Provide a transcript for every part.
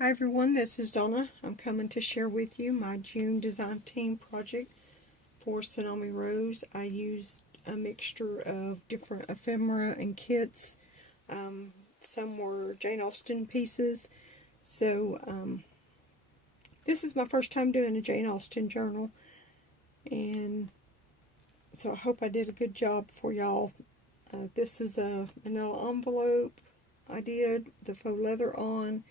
Hi everyone, this is Donna. I'm coming to share with you my June design team project for Tsunami Rose. I used a mixture of different ephemera and kits. Some were Jane Austen pieces. So this is my first time doing a Jane Austen journal, and so I hope I did a good job for y'all. This is a manila envelope I did the faux leather on.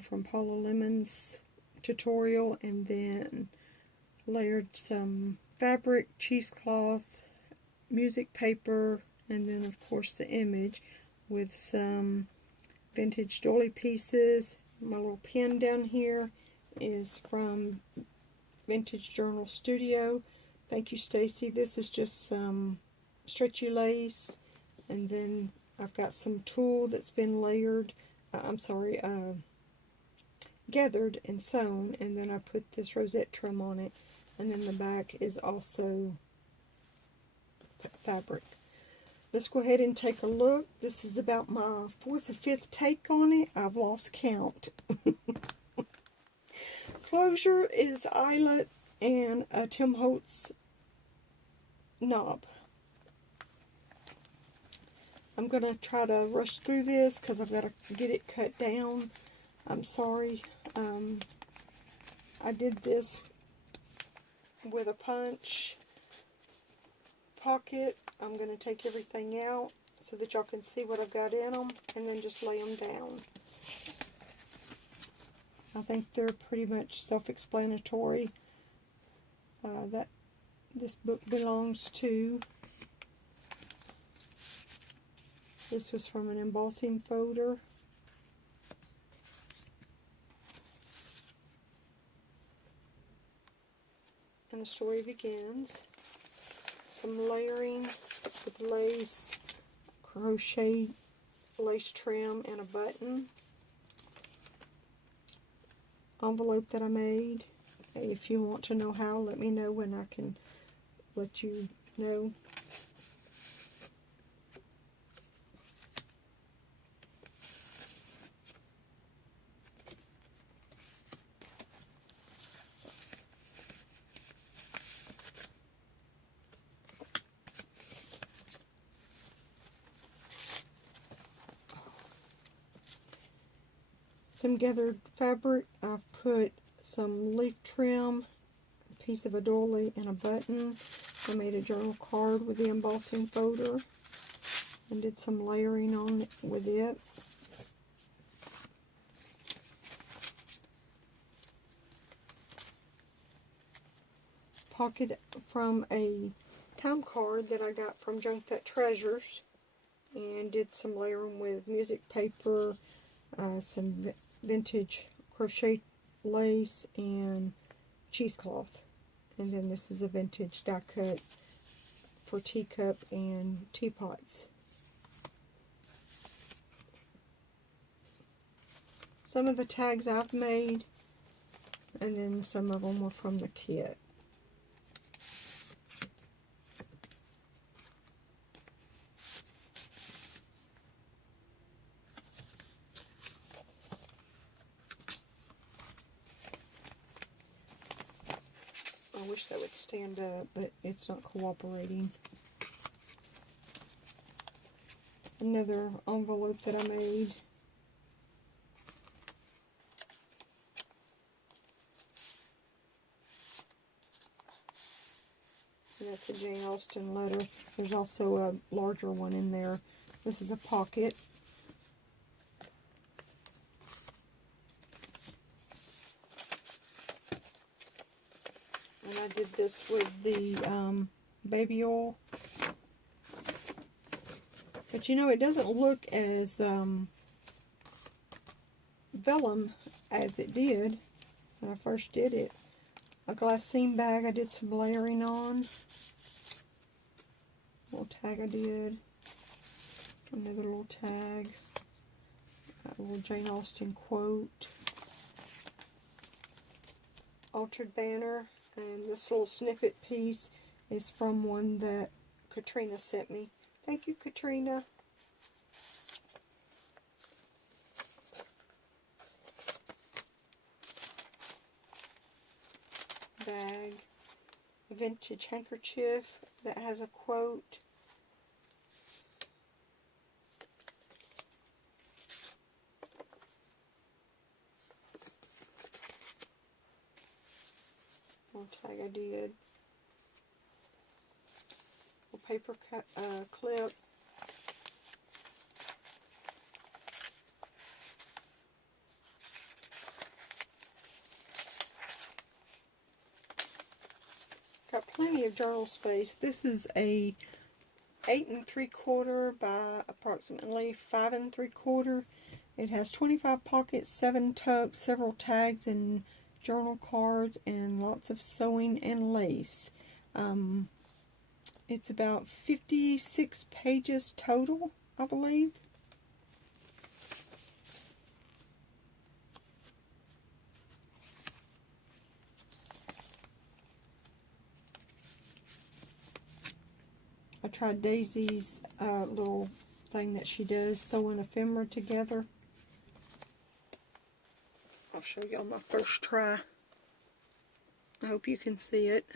From Paula Lemon's tutorial, and then layered some fabric, cheesecloth, music paper, and then of course the image with some vintage dolly pieces. My little pin down here is from Vintage Journal Studio. Thank you, Stacy. This is just some stretchy lace, and then I've got some tulle that's been layered. Gathered and sewn, and then I put this rosette trim on it, and then the back is also fabric. Let's go ahead and take a look. This is about my fourth or fifth take on it. I've lost count. Closure is eyelet and a Tim Holtz knob. I'm going to try to rush through this because I've got to get it cut down. I'm sorry. I did this with a punch pocket. I'm going to take everything out so that y'all can see what I've got in them, and then just lay them down. I think they're pretty much self-explanatory. That this book belongs to. This was from an embossing folder. And the story begins. Some layering with lace, crochet lace trim, and a button. Envelope that I made. If you want to know how, let me know and I can let you know. Some gathered fabric. I've put some leaf trim, a piece of a doily, and a button. I made a journal card with the embossing folder and did some layering on it with it. Pocket from a time card that I got from Junk That Treasures, and did some layering with music paper, some vintage crochet lace, and cheesecloth. And then this is a vintage die cut for teacup and teapots. Some of the tags I've made, and then some of them were from the kit. I wish that would stand up, but it's not cooperating. Another envelope that I made. And that's a Jane Austen letter. There's also a larger one in there. This is a pocket. And I did this with the baby oil. But you know, it doesn't look as vellum as it did when I first did it. A glassine bag I did some layering on. Little tag I did. Another little tag. A little Jane Austen quote. Altered banner. And this little snippet piece is from one that Katrina sent me. Thank you, Katrina. bag. A vintage handkerchief that has a quote. Little tag I did. A paper clip. Got plenty of journal space. This is a 8 3/4 by approximately 5 3/4. It has 25 pockets, 7 tucks, several tags and journal cards, and lots of sewing and lace. It's about 56 pages total, I believe. I tried Daisy's little thing that she does, sewing ephemera together. I'll show y'all my first try. I hope you can see it.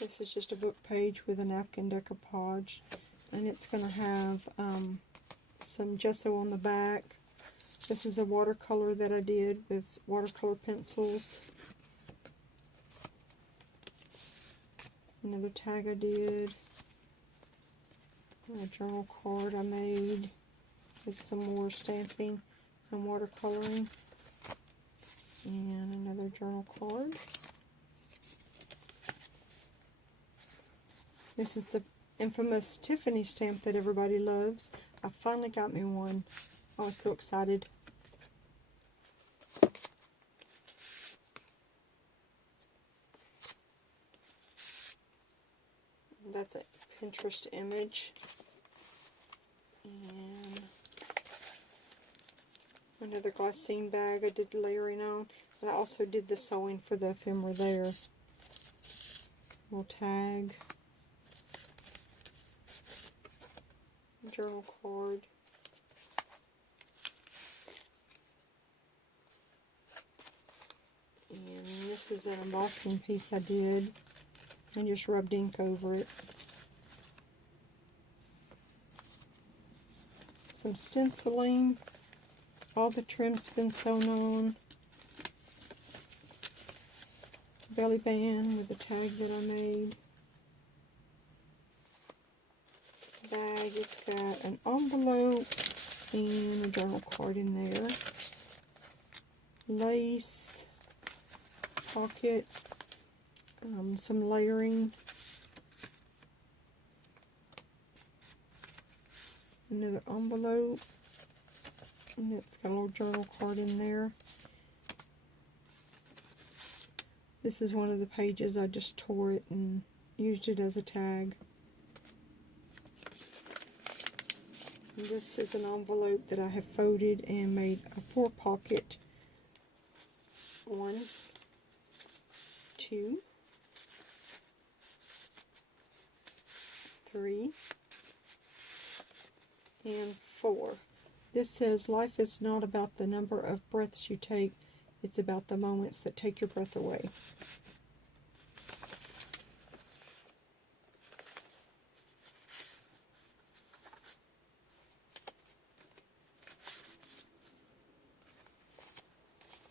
This is just a book page with a napkin decoupage, and it's going to have some gesso on the back. This is a watercolor that I did with watercolor pencils. Another tag I did. A journal card I made with some more stamping and watercoloring. And another journal card. This is the infamous Tiffany stamp that everybody loves. I finally got me one. I was so excited. That's a Pinterest image. And another glassine bag I did layering on. And I also did the sewing for the ephemera there. Little tag. Journal card. And this is an embossing piece I did and just rubbed ink over it. Some stenciling. All the trim's been sewn on. Belly band with a tag that I made. Bag, it's got an envelope and a journal card in there. Lace, pocket, some layering. Another envelope, and it's got a little journal card in there. This is one of the pages. I just tore it and used it as a tag. And this is an envelope that I have folded and made a 4-pocket. 1, 2, 3, and 4. This says, life is not about the number of breaths you take, it's about the moments that take your breath away.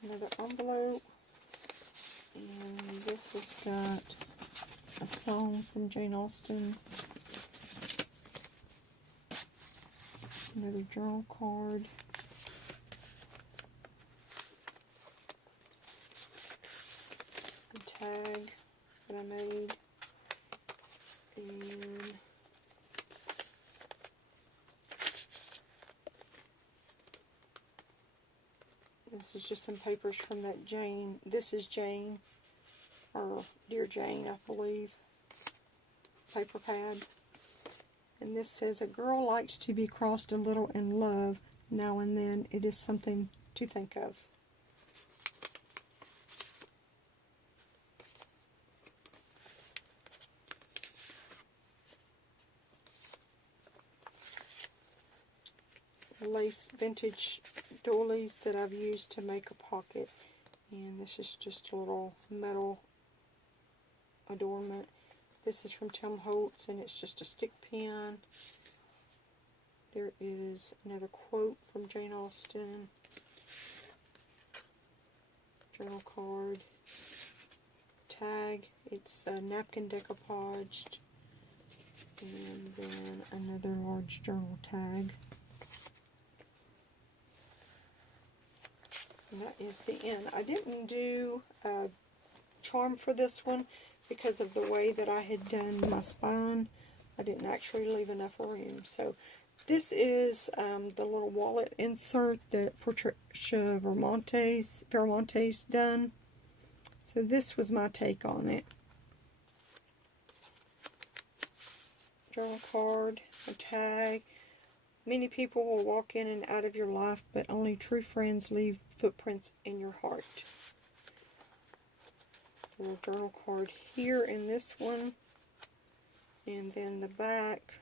Another envelope, and this has got a song from Jane Austen. Another journal card. A tag that I made. And this is just some papers from that Jane. This is Jane, or Dear Jane, I believe. Paper pad. And this says, a girl likes to be crossed a little in love. Now and then it is something to think of. lace vintage doilies that I've used to make a pocket. And this is just a little metal adornment. This is from Tim Holtz, and it's just a stick pin. There is another quote from Jane Austen. Journal card. Tag. It's a napkin decoupaged. And then another large journal tag. And that is the end. I didn't do a charm for this one because of the way that I had done my spine. I didn't actually leave enough room. So this is the little wallet insert that Patricia Veramonte's done. So this was my take on it. Journal card, a tag. Many people will walk in and out of your life, but only true friends leave footprints in your heart. A little journal card here in this one. And then the back.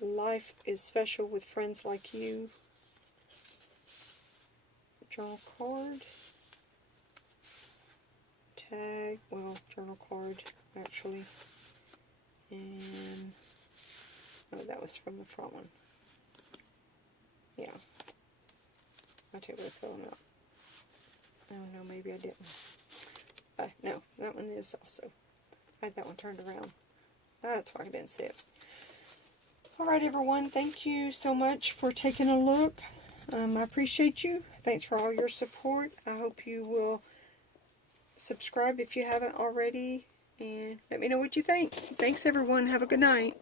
Life is special with friends like you. Journal card. Tag. Well, journal card, actually. And oh, that was from the front one. Yeah. I take both of them out. Oh no, maybe I didn't. No, that one is also. I had that one turned around. That's why I didn't see it. Alright everyone, thank you so much for taking a look. I appreciate you. Thanks for all your support. I hope you will subscribe if you haven't already. And let me know what you think. Thanks everyone. Have a good night.